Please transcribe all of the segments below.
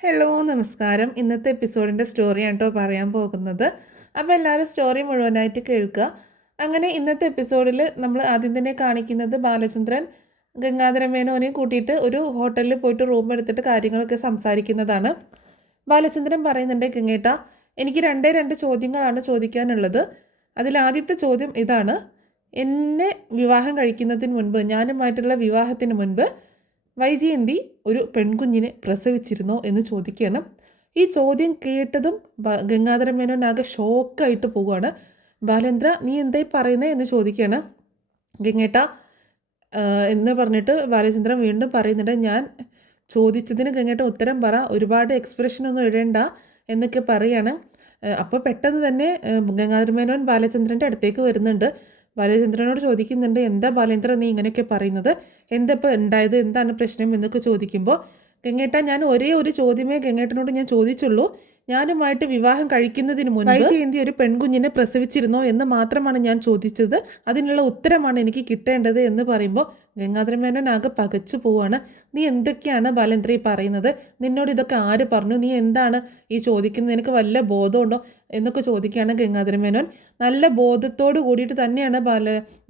Hello നമസ്കാരം. ഇന്നത്തെ എപ്പിസോഡിൻ്റെ സ്റ്റോറിയാണ് കേട്ടോ പറയാൻ പോകുന്നത്. അപ്പോൾ എല്ലാവരും സ്റ്റോറി മുഴുവനായിട്ട് കേൾക്കുക. അങ്ങനെ ഇന്നത്തെ എപ്പിസോഡിൽ നമ്മൾ ആദ്യം തന്നെ കാണിക്കുന്നത് ബാലചന്ദ്രൻ ഗംഗാധര മേനോനെ കൂട്ടിയിട്ട് ഒരു ഹോട്ടലിൽ പോയിട്ട് റൂം എടുത്തിട്ട് കാര്യങ്ങളൊക്കെ സംസാരിക്കുന്നതാണ്. ബാലചന്ദ്രൻ പറയുന്നുണ്ട്, ഗംഗേട്ട, എനിക്ക് രണ്ട് ചോദ്യങ്ങളാണ് ചോദിക്കാനുള്ളത്. അതിലാദ്യത്തെ ചോദ്യം ഇതാണ്: എന്നെ വിവാഹം കഴിക്കുന്നതിന് മുൻപ്, ഞാനുമായിട്ടുള്ള വിവാഹത്തിന് മുൻപ് വൈജയന്തി ഒരു പെൺകുഞ്ഞിനെ പ്രസവിച്ചിരുന്നോ എന്ന് ചോദിക്കുകയാണ്. ഈ ചോദ്യം കേട്ടതും ഗംഗാധര മേനോൻ ആകെ ഷോക്കായിട്ട് പോവുകയാണ്. ബാലേന്ദ്ര, നീ എന്തായി പറയുന്നത് എന്ന് ചോദിക്കുകയാണ്. ഗംഗേട്ട എന്ന് പറഞ്ഞിട്ട് ബാലചന്ദ്രൻ വീണ്ടും പറയുന്നുണ്ട്, ഞാൻ ചോദിച്ചതിന് ഗംഗേട്ട ഉത്തരം പറ, ഒരുപാട് എക്സ്പ്രഷനൊന്നും ഇടേണ്ട എന്നൊക്കെ പറയാണ്. അപ്പോൾ പെട്ടെന്ന് തന്നെ ഗംഗാധര മേനോൻ ബാലചന്ദ്രൻ്റെ അടുത്തേക്ക് വരുന്നുണ്ട്. ബാലചന്ദ്രനോട് ചോദിക്കുന്നുണ്ട്, എന്താ ബാലേന്ദ്ര നീ ഇങ്ങനെയൊക്കെ പറയുന്നത്, എന്താ ഇപ്പോൾ ഉണ്ടായത്, എന്താണ് പ്രശ്നം എന്നൊക്കെ ചോദിക്കുമ്പോൾ, ഗംഗേട്ട, ഞാൻ ഒരേ ഒരു ചോദ്യമേ ഗംഗേട്ടനോട് ഞാൻ ചോദിച്ചുള്ളൂ. ഞാനുമായിട്ട് വിവാഹം കഴിക്കുന്നതിന് മുൻപ് വൈജയന്തി ഒരു പെൺകുഞ്ഞിനെ പ്രസവിച്ചിരുന്നോ എന്ന് മാത്രമാണ് ഞാൻ ചോദിച്ചത്. അതിനുള്ള ഉത്തരമാണ് എനിക്ക് കിട്ടേണ്ടത് എന്ന് പറയുമ്പോൾ ഗംഗാധര മേനോൻ ആകെ പകച്ചു പോവാണ്. നീ എന്തൊക്കെയാണ് ബാലേന്ദ്ര ഈ പറയുന്നത്? നിന്നോട് ഇതൊക്കെ ആര് പറഞ്ഞു? നീ എന്താണ് ഈ ചോദിക്കുന്നത്? നിനക്ക് വല്ല ബോധമുണ്ടോ എന്നൊക്കെ ചോദിക്കുകയാണ് ഗംഗാധര മേനോൻ. നല്ല ബോധത്തോട് കൂടിയിട്ട് തന്നെയാണ്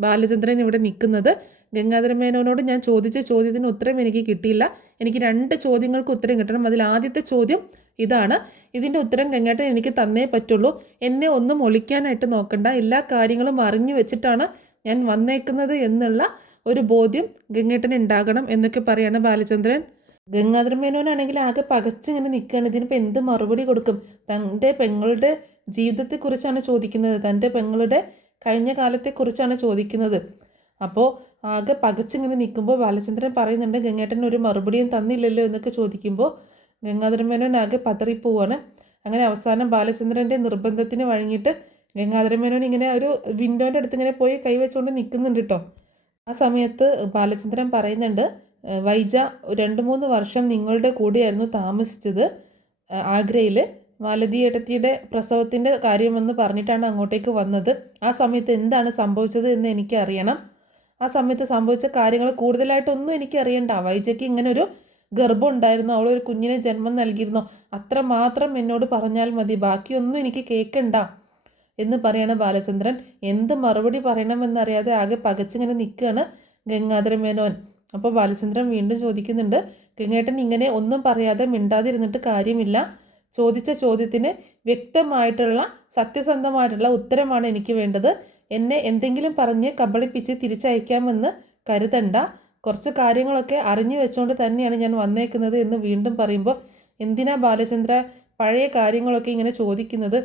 ബാലചന്ദ്രൻ ഇവിടെ നിൽക്കുന്നത്. ഗംഗാധര മേനോനോട് ഞാൻ ചോദിച്ച ചോദ്യത്തിന് ഉത്തരം എനിക്ക് കിട്ടിയില്ല. എനിക്ക് 2 ചോദ്യങ്ങൾക്ക് ഉത്തരം കിട്ടണം. അതിൽ ആദ്യത്തെ ചോദ്യം ഇതാണ്. ഇതിൻ്റെ ഉത്തരം ഗംഗേട്ടൻ എനിക്ക് തന്നേ പറ്റുള്ളൂ. എന്നെ ഒന്നും ഒളിക്കാനായിട്ട് നോക്കണ്ട. എല്ലാ കാര്യങ്ങളും അറിഞ്ഞു വെച്ചിട്ടാണ് ഞാൻ വന്നേക്കുന്നത് എന്നുള്ള ഒരു ബോധ്യം ഗംഗേട്ടന് ഉണ്ടാകണം എന്നൊക്കെ പറയാണ് ബാലചന്ദ്രൻ. ഗംഗാധര മേനോനാണെങ്കിൽ ആകെ പകച്ചിങ്ങനെ നിൽക്കുകയാണ്. ഇതിനിപ്പോൾ എന്ത് മറുപടി കൊടുക്കും? തൻ്റെ പെങ്ങളുടെ ജീവിതത്തെക്കുറിച്ചാണ് ചോദിക്കുന്നത്, തൻ്റെ പെങ്ങളുടെ കഴിഞ്ഞ കാലത്തെക്കുറിച്ചാണ് ചോദിക്കുന്നത്. അപ്പോൾ ആകെ പകച്ചിങ്ങനെ നിൽക്കുമ്പോൾ ബാലചന്ദ്രൻ പറയുന്നുണ്ട്, ഗംഗേട്ടൻ ഒരു മറുപടിയും തന്നില്ലല്ലോ എന്നൊക്കെ ചോദിക്കുമ്പോൾ ഗംഗാധര മേനോൻ ആകെ പതറിപ്പോവാണ്. അങ്ങനെ അവസാനം ബാലചന്ദ്രൻ്റെ നിർബന്ധത്തിന് വഴങ്ങിയിട്ട് ഗംഗാധര മേനോൻ ഇങ്ങനെ ഒരു വിൻഡോൻ്റെ അടുത്ത് ഇങ്ങനെ പോയി കൈവച്ചുകൊണ്ട് നിൽക്കുന്നുണ്ട് കേട്ടോ. ആ സമയത്ത് ബാലചന്ദ്രൻ പറയുന്നുണ്ട്, വൈജ 2-3 വർഷം നിങ്ങളുടെ കൂടെയായിരുന്നു താമസിച്ചത് ആഗ്രയിൽ. മാലതി ഏട്ടത്തിയുടെ പ്രസവത്തിൻ്റെ കാര്യമെന്ന് പറഞ്ഞിട്ടാണ് അങ്ങോട്ടേക്ക് വന്നത്. ആ സമയത്ത് എന്താണ് സംഭവിച്ചത് എന്ന് എനിക്ക് അറിയണം. ആ സമയത്ത് സംഭവിച്ച കാര്യങ്ങൾ കൂടുതലായിട്ടൊന്നും എനിക്ക് അറിയണ്ട. വൈജയ്ക്ക് ഇങ്ങനെ ഒരു ഗർഭം ഉണ്ടായിരുന്നു, അവളൊരു കുഞ്ഞിനെ ജന്മം നൽകിയിരുന്നോ, അത്രമാത്രം എന്നോട് പറഞ്ഞാൽ മതി, ബാക്കിയൊന്നും എനിക്ക് കേൾക്കണ്ട എന്ന് പറയാണ് ബാലചന്ദ്രൻ. എന്ത് മറുപടി പറയണമെന്നറിയാതെ ആകെ പകച്ചിങ്ങനെ നിൽക്കുകയാണ് ഗംഗാധര മേനോൻ. അപ്പോൾ ബാലചന്ദ്രൻ വീണ്ടും ചോദിക്കുന്നുണ്ട്, ഗംഗേട്ടൻ ഇങ്ങനെ ഒന്നും പറയാതെ മിണ്ടാതിരുന്നിട്ട് കാര്യമില്ല. ചോദിച്ച ചോദ്യത്തിന് വ്യക്തമായിട്ടുള്ള സത്യസന്ധമായിട്ടുള്ള ഉത്തരമാണ് എനിക്ക് വേണ്ടത്. എന്നെ എന്തെങ്കിലും പറഞ്ഞ് കബളിപ്പിച്ച് തിരിച്ചയക്കാമെന്ന് കരുതണ്ട. കുറച്ച് കാര്യങ്ങളൊക്കെ അറിഞ്ഞു വെച്ചുകൊണ്ട് തന്നെയാണ് ഞാൻ വന്നേക്കുന്നത് എന്ന് വീണ്ടും പറയുമ്പോൾ, എന്തിനാ ബാലചന്ദ്ര പഴയ കാര്യങ്ങളൊക്കെ ഇങ്ങനെ ചോദിക്കുന്നത്?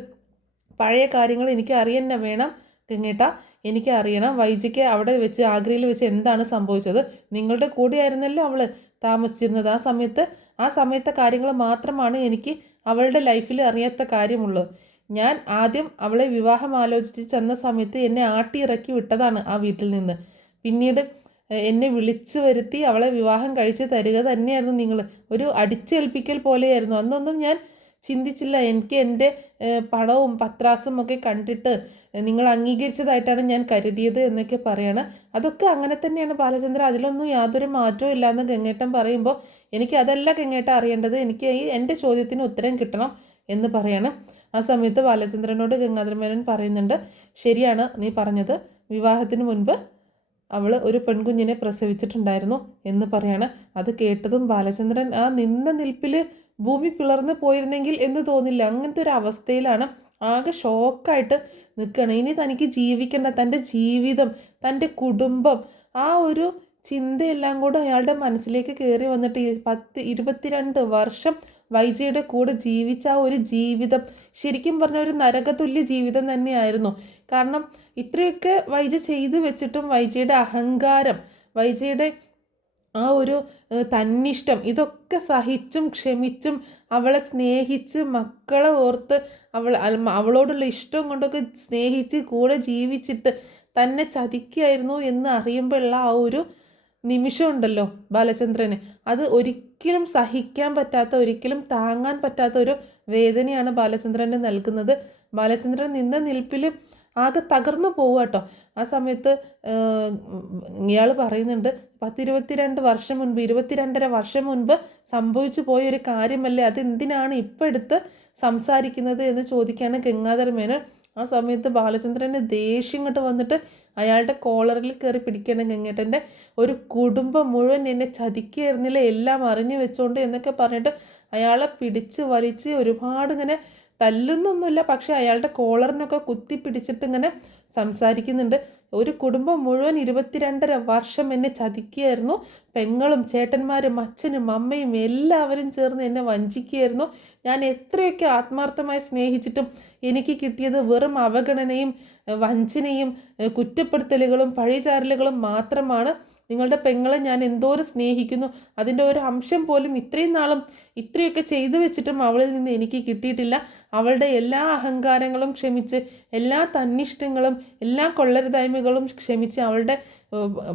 പഴയ കാര്യങ്ങൾ എനിക്ക് അറിയാൻ വേണം ഗംഗേട്ട, എനിക്ക് അറിയണം. വൈജയ്ക്ക് അവിടെ വെച്ച് ആഗ്രയിൽ വെച്ച് എന്താണ് സംഭവിച്ചത്? നിങ്ങളുടെ കൂടെയായിരുന്നല്ലോ അവൾ താമസിച്ചിരുന്നത്. ആ സമയത്തെ കാര്യങ്ങൾ മാത്രമാണ് എനിക്ക് അവളുടെ ലൈഫിൽ അറിയാത്ത കാര്യമുള്ളൂ. ഞാൻ ആദ്യം അവളെ വിവാഹം ആലോചിച്ച് ചെന്ന സമയത്ത് എന്നെ ആട്ടിയിറക്കി വിട്ടതാണ് ആ വീട്ടിൽ നിന്ന്. പിന്നീട് എന്നെ വിളിച്ചു വരുത്തി അവളെ വിവാഹം കഴിച്ച് തരിക തന്നെയായിരുന്നു നിങ്ങൾ. ഒരു അടിച്ചേൽപ്പിക്കൽ പോലെയായിരുന്നു. അന്നൊന്നും ഞാൻ ചിന്തിച്ചില്ല. എനിക്ക് എൻ്റെ പണവും പത്രാസും ഒക്കെ കണ്ടിട്ട് നിങ്ങൾ അംഗീകരിച്ചതായിട്ടാണ് ഞാൻ കരുതിയത് എന്നൊക്കെ പറയാണ്. അതൊക്കെ അങ്ങനെ തന്നെയാണ് ബാലചന്ദ്ര, അതിലൊന്നും യാതൊരു മാറ്റവും ഇല്ലയെന്ന് ഗംഗേട്ടൻ പറയുമ്പോൾ, എനിക്ക് അതല്ല ഗംഗേട്ടൻ അറിയേണ്ടത്, എനിക്ക് എൻ്റെ ചോദ്യത്തിന് ഉത്തരം കിട്ടണം എന്ന് പറയാണ്. ആ സമയത്ത് ബാലചന്ദ്രനോട് ഗംഗാധര മേനോൻ പറയുന്നുണ്ട്, ശരിയാണ് നീ പറഞ്ഞത്, വിവാഹത്തിന് മുൻപ് അവൾ ഒരു പെൺകുഞ്ഞിനെ പ്രസവിച്ചിട്ടുണ്ടായിരുന്നു എന്ന് പറയാണ്. അത് കേട്ടതും ബാലചന്ദ്രൻ ആ നിന്ന നിൽപ്പിൽ ഭൂമി പിളർന്നു പോയിരുന്നെങ്കിൽ എന്ന് തോന്നില്ല. അങ്ങനത്തെ ഒരു അവസ്ഥയിലാണ്, ആകെ ഷോക്കായിട്ട് നിൽക്കുകയാണ്. ഇനി തനിക്ക് ജീവിക്കേണ്ട തൻ്റെ ജീവിതം, തൻ്റെ കുടുംബം, ആ ഒരു ചിന്തയെല്ലാം കൂടെ അയാളുടെ മനസ്സിലേക്ക് കയറി വന്നിട്ട് 22 വർഷം വൈജയുടെ കൂടെ ജീവിച്ച ആ ഒരു ജീവിതം ശരിക്കും പറഞ്ഞ ഒരു നരകതുല്യ ജീവിതം തന്നെയായിരുന്നു. കാരണം ഇത്രയൊക്കെ വൈജ ചെയ്തു വെച്ചിട്ടും വൈജയുടെ അഹങ്കാരം, വൈജയുടെ ആ ഒരു തന്നിഷ്ടം, ഇതൊക്കെ സഹിച്ചും ക്ഷമിച്ചും അവളെ സ്നേഹിച്ച് മക്കളെ ഓർത്ത് അവളോടുള്ള ഇഷ്ടം കൊണ്ടൊക്കെ സ്നേഹിച്ച് കൂടെ ജീവിച്ചിട്ട് തന്നെ ചതിക്കുകയായിരുന്നു എന്ന് അറിയുമ്പോഴുള്ള ആ ഒരു നിമിഷമുണ്ടല്ലോ ബാലചന്ദ്രന്, അത് ഒരിക്കലും സഹിക്കാൻ പറ്റാത്ത, ഒരിക്കലും താങ്ങാൻ പറ്റാത്ത ഒരു വേദനയാണ് ബാലചന്ദ്രന് നൽകുന്നത്. ബാലചന്ദ്രൻ നിന്ന നിൽപ്പിൽ ആകെ തകർന്നു പോവുക കേട്ടോ. ആ സമയത്ത് ഇയാൾ പറയുന്നുണ്ട് 22 വർഷം മുൻപ് 22.5 വർഷം മുൻപ് സംഭവിച്ചു പോയൊരു കാര്യമല്ലേ, അതെന്തിനാണ് ഇപ്പം എടുത്ത് സംസാരിക്കുന്നത് എന്ന് ചോദിക്കുകയാണ് ഗംഗാധര മേനോൻ. ആ സമയത്ത് ബാലചന്ദ്രന് ദേഷ്യം ഇങ്ങോട്ട് വന്നിട്ട് അയാളുടെ കോളറിൽ കയറി പിടിക്കണം ഗംഗേട്ടൻ്റെ. ഒരു കുടുംബം മുഴുവൻ എന്നെ ചതിക്കുകയായിരുന്നില്ല, എല്ലാം അറിഞ്ഞു വെച്ചോണ്ട് എന്നൊക്കെ പറഞ്ഞിട്ട് അയാളെ പിടിച്ച് വലിച്ച് ഒരുപാട് ഇങ്ങനെ തല്ലുന്നൊന്നുമില്ല, പക്ഷെ അയാളുടെ കോളറിനൊക്കെ കുത്തി പിടിച്ചിട്ട് ഇങ്ങനെ സംസാരിക്കുന്നുണ്ട്. ഒരു കുടുംബം മുഴുവൻ 22.5 വർഷം എന്നെ ചതിക്കുകയായിരുന്നു, പെങ്ങളും ചേട്ടന്മാരും അച്ഛനും അമ്മയും എല്ലാവരും ചേർന്ന് എന്നെ വഞ്ചിക്കുകയായിരുന്നു. ഞാൻ എത്രയൊക്കെ ആത്മാർത്ഥമായി സ്നേഹിച്ചിട്ടും എനിക്ക് കിട്ടിയത് വെറും അവഗണനയും വഞ്ചനയും കുറ്റപ്പെടുത്തലുകളും പഴിചാരലുകളും മാത്രമാണ്. നിങ്ങളുടെ പെങ്ങളെ ഞാൻ എന്തോരം സ്നേഹിക്കുന്നു, അതിൻ്റെ ഒരു അംശം പോലും ഇത്രയും നാളും ഇത്രയൊക്കെ ചെയ്തു വെച്ചിട്ടും അവളിൽ നിന്ന് എനിക്ക് കിട്ടിയിട്ടില്ല. അവളുടെ എല്ലാ അഹങ്കാരങ്ങളും ക്ഷമിച്ച്, എല്ലാ തന്നിഷ്ടങ്ങളും എല്ലാ കൊള്ളരുതായ്മകളും ക്ഷമിച്ച്, അവളുടെ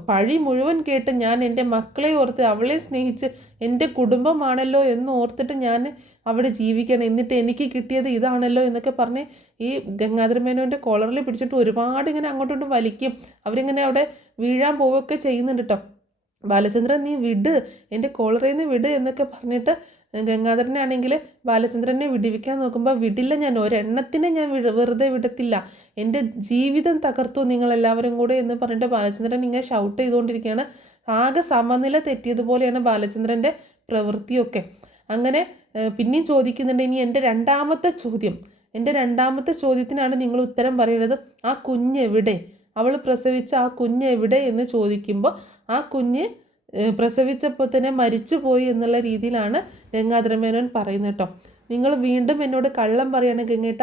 പഴി മുഴുവൻ കേട്ട് ഞാൻ എൻ്റെ മക്കളെ ഓർത്ത് അവളെ സ്നേഹിച്ച് എൻ്റെ കുടുംബമാണല്ലോ എന്ന് ഓർത്തിട്ട് ഞാൻ അവിടെ ജീവിക്കണം. എന്നിട്ട് എനിക്ക് കിട്ടിയത് ഇതാണല്ലോ എന്നൊക്കെ പറഞ്ഞ് ഈ ഗംഗാധര മേനോൻ്റെ കോളറിൽ പിടിച്ചിട്ട് ഒരുപാട് ഇങ്ങനെ അങ്ങോട്ടോട്ട് വലിക്കും. അവരിങ്ങനെ അവിടെ വീഴാൻ പോവുകയൊക്കെ ചെയ്യുന്നുണ്ട് കേട്ടോ. ബാലചന്ദ്രൻ നീ വിട്, എൻ്റെ കോളറിൽ നിന്ന് വിട് എന്നൊക്കെ പറഞ്ഞിട്ട് ഗംഗാധരനാണെങ്കിൽ ബാലചന്ദ്രനെ വിടിവിക്കാൻ നോക്കുമ്പോൾ വിടില്ല, ഞാൻ ഒരെണ്ണത്തിനെ ഞാൻ വെറുതെ വിടത്തില്ല, എൻ്റെ ജീവിതം തകർത്തു നിങ്ങളെല്ലാവരും കൂടെ എന്ന് പറഞ്ഞിട്ട് ബാലചന്ദ്രൻ ഇങ്ങനെ ഷൗട്ട് ചെയ്തുകൊണ്ടിരിക്കുകയാണ്. ആകെ സമനില തെറ്റിയതുപോലെയാണ് ബാലചന്ദ്രൻ്റെ പ്രവൃത്തിയൊക്കെ. അങ്ങനെ പിന്നെയും ചോദിക്കുന്നുണ്ട്, ഇനി എൻ്റെ രണ്ടാമത്തെ ചോദ്യത്തിനാണ് നിങ്ങൾ ഉത്തരം പറയുന്നത്. ആ കുഞ്ഞ് എവിടെ, അവൾ പ്രസവിച്ച ആ കുഞ്ഞ് എവിടെ എന്ന് ചോദിക്കുമ്പോൾ ആ കുഞ്ഞ് പ്രസവിച്ചപ്പോൾ തന്നെ മരിച്ചുപോയി എന്നുള്ള രീതിയിലാണ് ഗംഗാധര മേനോൻ പറയുന്നത് കേട്ടോ. നിങ്ങൾ വീണ്ടും എന്നോട് കള്ളം പറയാണ് ഗംഗേട്ട,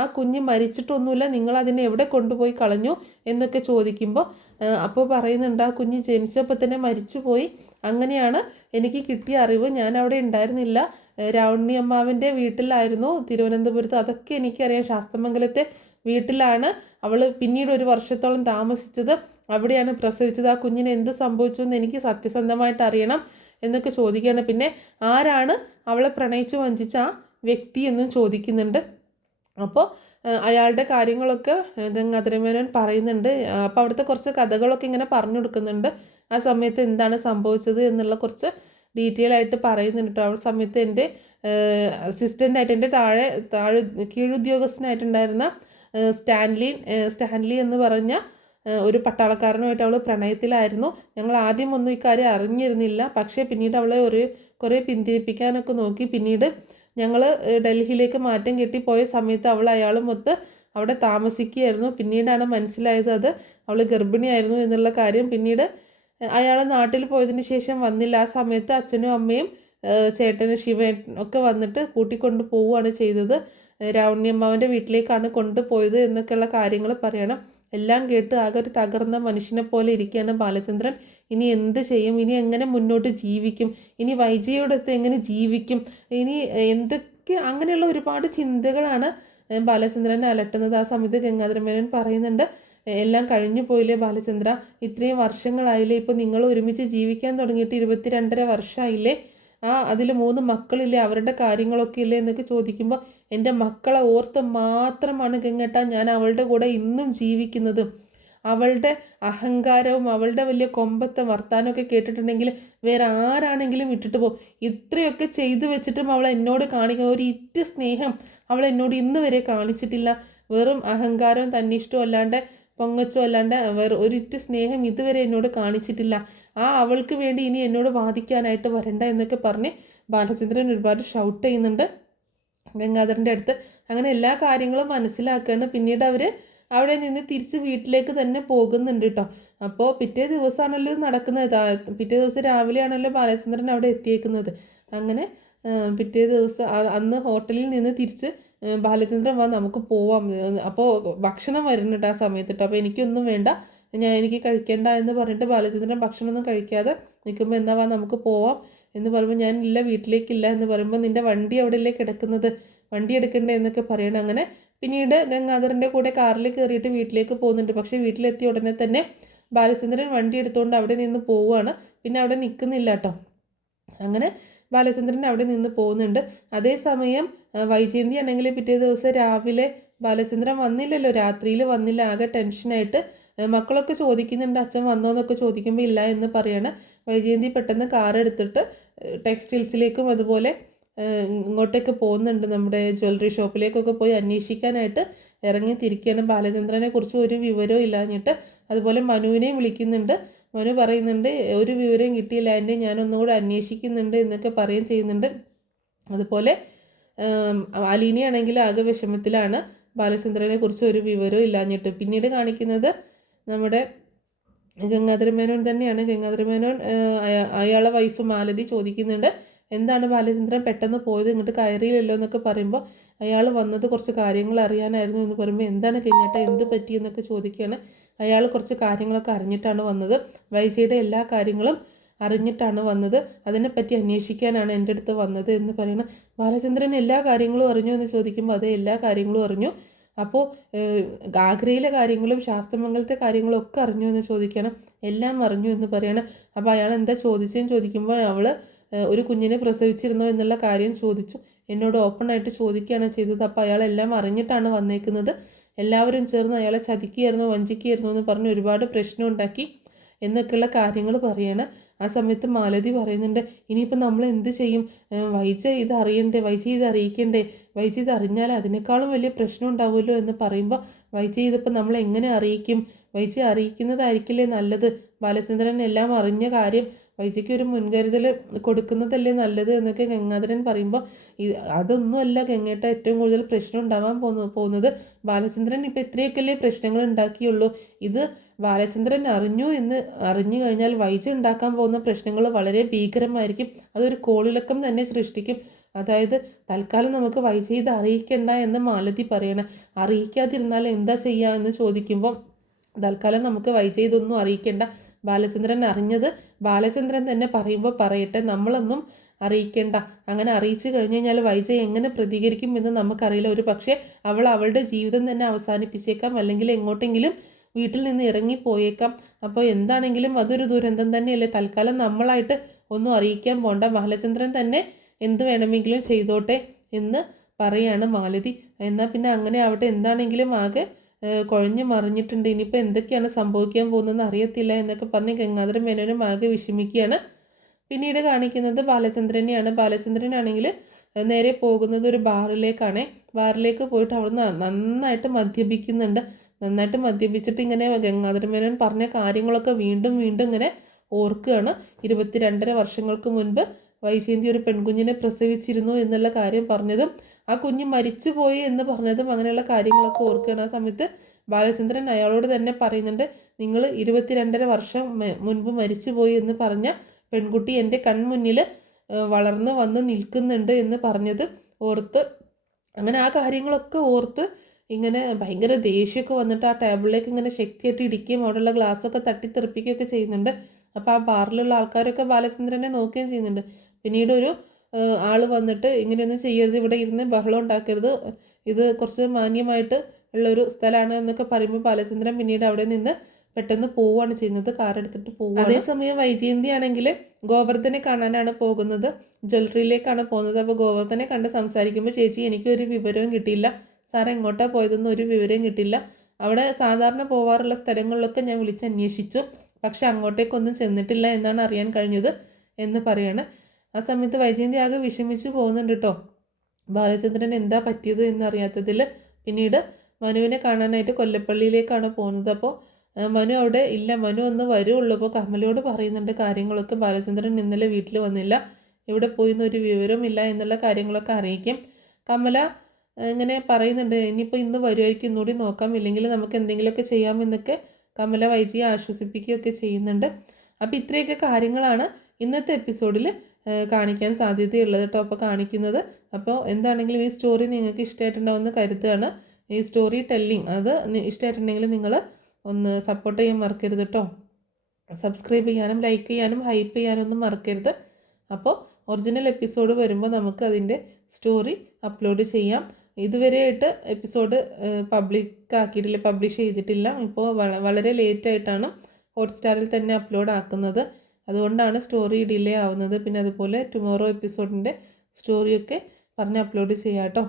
ആ കുഞ്ഞ് മരിച്ചിട്ടൊന്നുമില്ല, നിങ്ങൾ അതിനെ എവിടെ കൊണ്ടുപോയി കളഞ്ഞു എന്നൊക്കെ ചോദിക്കുമ്പോൾ അപ്പോൾ പറയുന്നുണ്ട് ആ കുഞ്ഞ് ജനിച്ചപ്പോൾ തന്നെ മരിച്ചുപോയി, അങ്ങനെയാണ് എനിക്ക് കിട്ടിയ അറിവ്, ഞാൻ അവിടെ ഉണ്ടായിരുന്നില്ല, രാവണി അമ്മാവിൻ്റെ വീട്ടിലായിരുന്നു തിരുവനന്തപുരത്ത്, അതൊക്കെ എനിക്കറിയാം, ശാസ്തമംഗലത്തെ വീട്ടിലാണ് അവൾ പിന്നീട് 1 വർഷത്തോളം താമസിച്ചത്, അവിടെയാണ് പ്രസവിച്ചത്, ആ കുഞ്ഞിന് എന്ത് സംഭവിച്ചു എന്ന് എനിക്ക് സത്യസന്ധമായിട്ട് അറിയണം എന്നൊക്കെ ചോദിക്കുകയാണ്. പിന്നെ ആരാണ് അവളെ പ്രണയിച്ചു വഞ്ചിച്ച ആ വ്യക്തി എന്നും ചോദിക്കുന്നുണ്ട്. അപ്പോൾ അയാളുടെ കാര്യങ്ങളൊക്കെ ഗംഗാധര മേനോൻ പറയുന്നുണ്ട്. അപ്പോൾ അവിടുത്തെ കുറച്ച് കഥകളൊക്കെ ഇങ്ങനെ പറഞ്ഞു കൊടുക്കുന്നുണ്ട്. ആ സമയത്ത് എന്താണ് സംഭവിച്ചത് എന്നുള്ള കുറച്ച് ഡീറ്റെയിൽ ആയിട്ട് പറയുന്നുണ്ട് കേട്ടോ. ആ സമയത്ത് എൻ്റെ അസിസ്റ്റൻ്റായിട്ട് എൻ്റെ താഴെ കീഴുദ്യോഗസ്ഥനായിട്ടുണ്ടായിരുന്ന സ്റ്റാൻലി എന്ന് പറഞ്ഞ ഒരു പട്ടാളക്കാരനുമായിട്ട് അവൾ പ്രണയത്തിലായിരുന്നു. ഞങ്ങൾ ആദ്യമൊന്നും ഇക്കാര്യം അറിഞ്ഞിരുന്നില്ല, പക്ഷേ പിന്നീട് അവളെ കുറേ പിന്തിരിപ്പിക്കാനൊക്കെ നോക്കി. പിന്നീട് ഞങ്ങൾ ഡൽഹിയിലേക്ക് മാറ്റം കിട്ടിപ്പോയ സമയത്ത് അവൾ അയാളുമൊത്ത് അവിടെ താമസിക്കുകയായിരുന്നു. പിന്നീടാണ് മനസ്സിലായത് അത് അവൾ ഗർഭിണിയായിരുന്നു എന്നുള്ള കാര്യം. പിന്നീട് അയാൾ നാട്ടിൽ പോയതിന് ശേഷം വന്നില്ല. ആ സമയത്ത് അച്ഛനും അമ്മയും ചേട്ടനും ശിവേട്ടനും ഒക്കെ വന്നിട്ട് കൂട്ടിക്കൊണ്ട് പോവുകയാണ് ചെയ്തത്. രാവണ്യമ്മാവൻ്റെ വീട്ടിലേക്കാണ് കൊണ്ടുപോയത് എന്നൊക്കെയുള്ള കാര്യങ്ങൾ പറയണം. എല്ലാം കേട്ട് ആകെ ഒരു തകർന്ന മനുഷ്യനെ പോലെ ഇരിക്കുകയാണ് ബാലചന്ദ്രൻ. ഇനി എന്ത് ചെയ്യും, ഇനി എങ്ങനെ മുന്നോട്ട് ജീവിക്കും, ഇനി വൈജയോടൊത്ത് എങ്ങനെ ജീവിക്കും, ഇനി എന്തൊക്കെ, അങ്ങനെയുള്ള ഒരുപാട് ചിന്തകളാണ് ബാലചന്ദ്രനെ അലട്ടുന്നത്. ആ സമയത്ത് ഗംഗാധര മേനോൻ പറയുന്നുണ്ട്, എല്ലാം കഴിഞ്ഞു പോയില്ലേ ബാലചന്ദ്ര, ഇത്രയും വർഷങ്ങളായില്ലേ, ഇപ്പോൾ നിങ്ങൾ ഒരുമിച്ച് ജീവിക്കാൻ തുടങ്ങിയിട്ട് 22.5 വർഷമായില്ലേ, അതിൽ 3 മക്കളില്ലേ, അവരുടെ കാര്യങ്ങളൊക്കെ ഇല്ലേ എന്നൊക്കെ ചോദിക്കുമ്പോൾ എൻ്റെ മക്കളെ ഓർത്ത് മാത്രമാണ് ഗംഗേട്ട ഞാൻ അവളുടെ കൂടെ ഇന്നും ജീവിക്കുന്നത്. അവളുടെ അഹങ്കാരവും അവളുടെ വലിയ കൊമ്പത്തെ വർത്താനമൊക്കെ കേട്ടിട്ടുണ്ടെങ്കിൽ വേറെ ആരാണെങ്കിലും ഇട്ടിട്ട് പോകും. ഇത്രയൊക്കെ ചെയ്തു വെച്ചിട്ടും അവൾ എന്നോട് കാണിക്കുന്ന ഒരു ഇറ്റ് സ്നേഹം അവൾ എന്നോട് ഇന്ന് വരെ കാണിച്ചിട്ടില്ല. വെറും അഹങ്കാരവും തന്നിഷ്ടവും അല്ലാണ്ട് പൊങ്ങച്ചോ അല്ലാണ്ട് വേറെ ഒരിറ്റ് സ്നേഹം ഇതുവരെ എന്നോട് കാണിച്ചിട്ടില്ല. അവൾക്ക് വേണ്ടി ഇനി എന്നോട് വാദിക്കാനായിട്ട് വരണ്ട എന്നൊക്കെ പറഞ്ഞ് ബാലചന്ദ്രൻ ഒരുപാട് ഷൗട്ട് ചെയ്യുന്നുണ്ട് ഗംഗാധരൻ്റെ അടുത്ത്. അങ്ങനെ എല്ലാ കാര്യങ്ങളും മനസ്സിലാക്കുകയാണ്. പിന്നീട് അവർ അവിടെ നിന്ന് തിരിച്ച് വീട്ടിലേക്ക് തന്നെ പോകുന്നുണ്ട് കേട്ടോ. അപ്പോൾ പിറ്റേ ദിവസമാണല്ലോ ഇത് നടക്കുന്നത്. പിറ്റേ ദിവസം രാവിലെയാണല്ലോ ബാലചന്ദ്രൻ അവിടെ എത്തിയേക്കുന്നത്. അങ്ങനെ പിറ്റേ ദിവസം അന്ന് ഹോട്ടലിൽ നിന്ന് തിരിച്ച് ബാലചന്ദ്രൻ വാ നമുക്ക് പോവാം, അപ്പോൾ ഭക്ഷണം വരുന്നുണ്ട് ആ സമയത്ത് കേട്ടോ. അപ്പോൾ എനിക്കൊന്നും വേണ്ട, എനിക്ക് കഴിക്കേണ്ട എന്ന് പറഞ്ഞിട്ട് ബാലചന്ദ്രൻ ഭക്ഷണമൊന്നും കഴിക്കാതെ നിൽക്കുമ്പോൾ എന്നാ വാ നമുക്ക് പോവാം എന്ന് പറയുമ്പോൾ ഞാൻ ഇല്ല വീട്ടിലേക്കില്ല എന്ന് പറയുമ്പോൾ നിൻ്റെ വണ്ടി അവിടെയല്ലേ കിടക്കുന്നത്, വണ്ടി എടുക്കണ്ടേ എന്നൊക്കെ പറയണം. അങ്ങനെ പിന്നീട് ഗംഗാധരൻ്റെ കൂടെ കാറിൽ കയറിയിട്ട് വീട്ടിലേക്ക് പോകുന്നുണ്ട്. പക്ഷേ വീട്ടിലെത്തിയ ഉടനെ തന്നെ ബാലചന്ദ്രൻ വണ്ടി എടുത്തുകൊണ്ട് അവിടെ നിന്ന് പോവുകയാണ്. പിന്നെ അവിടെ നിൽക്കുന്നില്ല കേട്ടോ. അങ്ങനെ ബാലചന്ദ്രൻ അവിടെ നിന്ന് പോകുന്നുണ്ട്. അതേസമയം വൈജയന്തി ആണെങ്കിൽ പിറ്റേ ദിവസം രാവിലെ ബാലചന്ദ്രൻ വന്നില്ലല്ലോ, രാത്രിയിൽ വന്നില്ല, ആകെ ടെൻഷനായിട്ട് മക്കളൊക്കെ ചോദിക്കുന്നുണ്ട് അച്ഛൻ വന്നോ എന്നൊക്കെ ചോദിക്കുമ്പോൾ ഇല്ല എന്ന് പറയാണ്. വൈജയന്തി പെട്ടെന്ന് കാർ എടുത്തിട്ട് ടെക്സ്റ്റൈൽസിലേക്കും അതുപോലെ ഇങ്ങോട്ടേക്ക് പോകുന്നുണ്ട്, നമ്മുടെ ജ്വല്ലറി ഷോപ്പിലേക്കൊക്കെ പോയി അന്വേഷിക്കാനായിട്ട് ഇറങ്ങി തിരിക്കുകയാണ്. ബാലചന്ദ്രനെ കുറിച്ച് ഒരു വിവരവും ഇല്ലാഞ്ഞിട്ട്. അതുപോലെ മനുവിനെയും വിളിക്കുന്നുണ്ട്. മനു പറയുന്നുണ്ട് ഒരു വിവരം കിട്ടിയില്ല എൻ്റെ, ഞാനൊന്നുകൂടെ അന്വേഷിക്കുന്നുണ്ട് എന്നൊക്കെ പറയുകയും ചെയ്യുന്നുണ്ട്. അതുപോലെ അലീനയാണെങ്കിൽ ആകെ വിഷമത്തിലാണ്, ബാലചന്ദ്രനെ കുറിച്ച് ഒരു വിവരവും ഇല്ലാഞ്ഞിട്ട്. പിന്നീട് കാണിക്കുന്നത് നമ്മുടെ ഗംഗാധര മേനോൻ തന്നെയാണ്. ഗംഗാധര മേനോൻ അയാളെ വൈഫ് മാലതി ചോദിക്കുന്നുണ്ട് എന്താണ് ബാലചന്ദ്രൻ പെട്ടെന്ന് പോയത്, ഇങ്ങോട്ട് കയറിയില്ലല്ലോ എന്നൊക്കെ പറയുമ്പോൾ അയാൾ വന്നത് കുറച്ച് കാര്യങ്ങൾ അറിയാനായിരുന്നു എന്ന് പറയുമ്പോൾ എന്താണ് ഗംഗേട്ട എന്ത് പറ്റിയെന്നൊക്കെ ചോദിക്കുകയാണ്. അയാൾ കുറച്ച് കാര്യങ്ങളൊക്കെ അറിഞ്ഞിട്ടാണ് വന്നത്, വൈജയുടെ എല്ലാ കാര്യങ്ങളും അറിഞ്ഞിട്ടാണ് വന്നത്, അതിനെപ്പറ്റി അന്വേഷിക്കാനാണ് എൻ്റെ അടുത്ത് വന്നത് എന്ന് പറയണം. ബാലചന്ദ്രൻ എല്ലാ കാര്യങ്ങളും അറിഞ്ഞു എന്ന് ചോദിക്കുമ്പോൾ അതെ എല്ലാ കാര്യങ്ങളും അറിഞ്ഞു. അപ്പോൾ ആഗ്രയിലെ കാര്യങ്ങളും ശാസ്ത്രമംഗലത്തെ കാര്യങ്ങളും ഒക്കെ അറിഞ്ഞു എന്ന് ചോദിക്കണം. എല്ലാം അറിഞ്ഞു എന്ന് പറയണം. അപ്പോൾ അയാൾ എന്താ ചോദിച്ചതെന്ന് ചോദിക്കുമ്പോൾ അവൾ ഒരു കുഞ്ഞിനെ പ്രസവിച്ചിരുന്നോ എന്നുള്ള കാര്യം ചോദിച്ചു. എന്നോട് ഓപ്പണായിട്ട് ചോദിക്കുകയാണ് ചെയ്തത്. അപ്പോൾ അയാളെല്ലാം അറിഞ്ഞിട്ടാണ് വന്നേക്കുന്നത്. എല്ലാവരും ചേർന്ന് അയാളെ ചതിക്കുകയായിരുന്നു, വഞ്ചിക്കുകയായിരുന്നു എന്ന് പറഞ്ഞ് ഒരുപാട് പ്രശ്നം ഉണ്ടാക്കി എന്നൊക്കെയുള്ള കാര്യങ്ങൾ പറയാണ്. ആ സമയത്ത് മാലതി പറയുന്നുണ്ട് ഇനിയിപ്പോൾ നമ്മൾ എന്ത് ചെയ്യും, വൈജ ഇത് അറിയണ്ടേ, വൈജ ഇത് അറിയിക്കണ്ടേ, വൈജ ഇത് അറിഞ്ഞാൽ അതിനേക്കാളും വലിയ പ്രശ്നം ഉണ്ടാവുമല്ലോ എന്ന് പറയുമ്പോൾ വൈജ ഇതിപ്പോൾ നമ്മൾ എങ്ങനെ അറിയിക്കും, വൈജ അറിയിക്കുന്നതായിരിക്കില്ലേ നല്ലത്, ബാലചന്ദ്രൻ എല്ലാം അറിഞ്ഞ കാര്യം വൈജയ്ക്ക് ഒരു മുൻകരുതൽ കൊടുക്കുന്നതല്ലേ നല്ലത് എന്നൊക്കെ ഗംഗാധരൻ പറയുമ്പോൾ അതൊന്നുമല്ല ഗംഗേട്ട ഏറ്റവും കൂടുതൽ പ്രശ്നം ഉണ്ടാവാൻ പോകുന്നത്, ബാലചന്ദ്രൻ ഇപ്പോൾ ഇത്രയൊക്കെയല്ലേ പ്രശ്നങ്ങൾ ഉണ്ടാക്കിയുള്ളൂ, ഇത് ബാലചന്ദ്രൻ അറിഞ്ഞു കഴിഞ്ഞാൽ വൈജ ഉണ്ടാക്കാൻ പോകുന്ന പ്രശ്നങ്ങൾ വളരെ ഭീകരമായിരിക്കും, അതൊരു കോളിളക്കം തന്നെ സൃഷ്ടിക്കും. അതായത് തൽക്കാലം നമുക്ക് വൈജ ഇത് അറിയിക്കണ്ട എന്ന് മാലതി പറയണം. അറിയിക്കാതിരുന്നാൽ എന്താ ചെയ്യുക എന്ന് ചോദിക്കുമ്പോൾ തൽക്കാലം നമുക്ക് വൈജ ഇതൊന്നും അറിയിക്കേണ്ട, ബാലചന്ദ്രൻ അറിഞ്ഞത് ബാലചന്ദ്രൻ തന്നെ പറയുമ്പോൾ പറയട്ടെ, നമ്മളൊന്നും അറിയിക്കേണ്ട, അങ്ങനെ അറിയിച്ചു കഴിഞ്ഞ് കഴിഞ്ഞാൽ വൈജ എങ്ങനെ പ്രതികരിക്കും എന്ന് നമുക്കറിയില്ല, ഒരു പക്ഷേ അവൾ അവളുടെ ജീവിതം തന്നെ അവസാനിപ്പിച്ചേക്കാം, അല്ലെങ്കിൽ എങ്ങോട്ടെങ്കിലും വീട്ടിൽ നിന്ന് ഇറങ്ങിപ്പോയേക്കാം. അപ്പോൾ എന്താണെങ്കിലും അതൊരു ദുരന്തം തന്നെയല്ലേ, തൽക്കാലം നമ്മളായിട്ട് ഒന്നും അറിയിക്കാൻ പോണ്ട, ബാലചന്ദ്രൻ തന്നെ എന്ത് വേണമെങ്കിലും ചെയ്തോട്ടെ എന്ന് പറയാണ് മാലതി. എന്നാൽ പിന്നെ അങ്ങനെ ആവട്ടെ, എന്താണെങ്കിലും ആകെ കുഴഞ്ഞു മറിഞ്ഞിട്ടുണ്ട്, ഇനിയിപ്പോൾ എന്തൊക്കെയാണ് സംഭവിക്കാൻ പോകുന്നതെന്ന് അറിയത്തില്ല എന്നൊക്കെ പറഞ്ഞ് ഗംഗാധര മേനോനും ആകെ വിഷമിക്കുകയാണ്. പിന്നീട് കാണിക്കുന്നത് ബാലചന്ദ്രനെയാണ്. ബാലചന്ദ്രനാണെങ്കിൽ നേരെ പോകുന്നത് ഒരു ബാറിലേക്കാണ്. ബാറിലേക്ക് പോയിട്ട് അവിടുന്ന് നന്നായിട്ട് മദ്യപിക്കുന്നുണ്ട്. നന്നായിട്ട് മദ്യപിച്ചിട്ട് ഇങ്ങനെ ഗംഗാധര മേനോൻ പറഞ്ഞ കാര്യങ്ങളൊക്കെ വീണ്ടും വീണ്ടും ഇങ്ങനെ ഓർക്കുകയാണ്. 22.5 വർഷങ്ങൾക്ക് മുൻപ് വൈജയന്തി ഒരു പെൺകുഞ്ഞിനെ പ്രസവിച്ചിരുന്നു എന്നുള്ള കാര്യം പറഞ്ഞതും ആ കുഞ്ഞ് മരിച്ചുപോയി എന്ന് പറഞ്ഞതും അങ്ങനെയുള്ള കാര്യങ്ങളൊക്കെ ഓർക്കുകയാണ്. ആ സമയത്ത് ബാലചന്ദ്രൻ അയാളോട് തന്നെ പറയുന്നുണ്ട് നിങ്ങൾ 22.5 വർഷം മുൻപ് മരിച്ചുപോയി എന്ന് പറഞ്ഞ പെൺകുട്ടി എൻ്റെ കൺമുന്നിൽ വളർന്ന് വന്ന് നിൽക്കുന്നുണ്ട് എന്ന് പറഞ്ഞത് ഓർത്ത്, അങ്ങനെ ആ കാര്യങ്ങളൊക്കെ ഓർത്ത് ഇങ്ങനെ ഭയങ്കര ദേഷ്യമൊക്കെ വന്നിട്ട് ആ ടേബിളിലേക്ക് ഇങ്ങനെ ശക്തിയായിട്ട് ഇടിക്കുകയും അവിടെയുള്ള ഗ്ലാസ്സൊക്കെ തട്ടിത്തെറിപ്പിക്കുകയൊക്കെ ചെയ്യുന്നുണ്ട്. അപ്പോൾ ആ ബാറിലുള്ള ആൾക്കാരൊക്കെ ബാലചന്ദ്രനെ നോക്കുകയും ചെയ്യുന്നുണ്ട്. പിന്നീട് ഒരു ആൾ വന്നിട്ട് ഇങ്ങനെയൊന്നും ചെയ്യരുത്, ഇവിടെ ഇരുന്ന് ബഹളം ഉണ്ടാക്കരുത്, ഇത് കുറച്ച് മാന്യമായിട്ട് ഉള്ളൊരു സ്ഥലമാണ് എന്നൊക്കെ പറയുമ്പോൾ ബാലചന്ദ്രൻ പിന്നീട് അവിടെ നിന്ന് പെട്ടെന്ന് പോവുകയാണ് ചെയ്യുന്നത്, കാറെടുത്തിട്ട് പോവുക. അതേസമയം വൈജയന്തി ആണെങ്കിൽ ഗോവർദ്ധനെ കാണാനാണ് പോകുന്നത്, ജ്വല്ലറിയിലേക്കാണ് പോകുന്നത്. അപ്പോൾ ഗോവർദ്ധനെ കണ്ട് സംസാരിക്കുമ്പോൾ ചേച്ചി എനിക്കൊരു വിവരവും കിട്ടിയില്ല, സാർ എങ്ങോട്ടാണ് പോയതെന്ന് ഒരു വിവരവും കിട്ടില്ല, അവിടെ സാധാരണ പോവാറുള്ള സ്ഥലങ്ങളിലൊക്കെ ഞാൻ വിളിച്ചന്വേഷിച്ചു, പക്ഷെ അങ്ങോട്ടേക്കൊന്നും ചെന്നിട്ടില്ല എന്നാണ് അറിയാൻ കഴിഞ്ഞത് എന്ന് പറയാണ്. ആ സമയത്ത് വൈജയന്തി ആകെ വിഷമിച്ച് പോകുന്നുണ്ട് കേട്ടോ, ബാലചന്ദ്രൻ എന്താ പറ്റിയത് എന്നറിയാത്തതിൽ. പിന്നീട് മനുവിനെ കാണാനായിട്ട് കൊല്ലപ്പള്ളിയിലേക്കാണ് പോകുന്നത്. അപ്പോൾ മനു അവിടെ ഇല്ല, മനു ഒന്ന് വരുള്ളൂ. അപ്പോൾ കമലയോട് പറയുന്നുണ്ട് കാര്യങ്ങളൊക്കെ, ബാലചന്ദ്രൻ ഇന്നലെ വീട്ടിൽ വന്നില്ല, എവിടെ പോയിന്നൊരു വിവരമില്ല എന്നുള്ള കാര്യങ്ങളൊക്കെ അറിയിക്കും. കമല ഇങ്ങനെ പറയുന്നുണ്ട് ഇനിയിപ്പോൾ ഇന്ന് വരുമായിരിക്കും, ഇന്നുകൂടി നോക്കാം, ഇല്ലെങ്കിൽ നമുക്ക് എന്തെങ്കിലുമൊക്കെ ചെയ്യാമെന്നൊക്കെ കമല വൈജിയെ ആശ്വസിപ്പിക്കുകയൊക്കെ ചെയ്യുന്നുണ്ട്. അപ്പോൾ ഇത്രയൊക്കെ കാര്യങ്ങളാണ് ഇന്നത്തെ എപ്പിസോഡിൽ കാണിക്കാൻ സാധ്യതയുള്ളത് കേട്ടോ അപ്പോൾ കാണിക്കുന്നത്. അപ്പോൾ എന്താണെങ്കിലും ഈ സ്റ്റോറി നിങ്ങൾക്ക് ഇഷ്ടമായിട്ടുണ്ടാവുമെന്ന് കരുതുകയാണ്. ഈ സ്റ്റോറി ടെല്ലിങ് അത് ഇഷ്ടമായിട്ടുണ്ടെങ്കിൽ നിങ്ങൾ ഒന്ന് സപ്പോർട്ട് ചെയ്യാൻ മറക്കരുത് കേട്ടോ. സബ്സ്ക്രൈബ് ചെയ്യാനും ലൈക്ക് ചെയ്യാനും ഹൈപ്പ് ചെയ്യാനും ഒന്നും മറക്കരുത്. അപ്പോൾ ഒറിജിനൽ എപ്പിസോഡ് വരുമ്പോൾ നമുക്ക് അതിൻ്റെ സ്റ്റോറി അപ്ലോഡ് ചെയ്യാം. ഇതുവരെയായിട്ട് എപ്പിസോഡ് പബ്ലിഷ് ചെയ്തിട്ടില്ല. ഇപ്പോൾ വളരെ ലേറ്റായിട്ടാണ് ഹോട്ട്സ്റ്റാറിൽ തന്നെ അപ്ലോഡ് ആക്കുന്നത്, അതുകൊണ്ടാണ് സ്റ്റോറി ഡിലേ ആവുന്നത്. പിന്നെ അതുപോലെ ടുമോറോ എപ്പിസോഡിൻ്റെ സ്റ്റോറിയൊക്കെ പറഞ്ഞ് അപ്ലോഡ് ചെയ്യാം കേട്ടോ.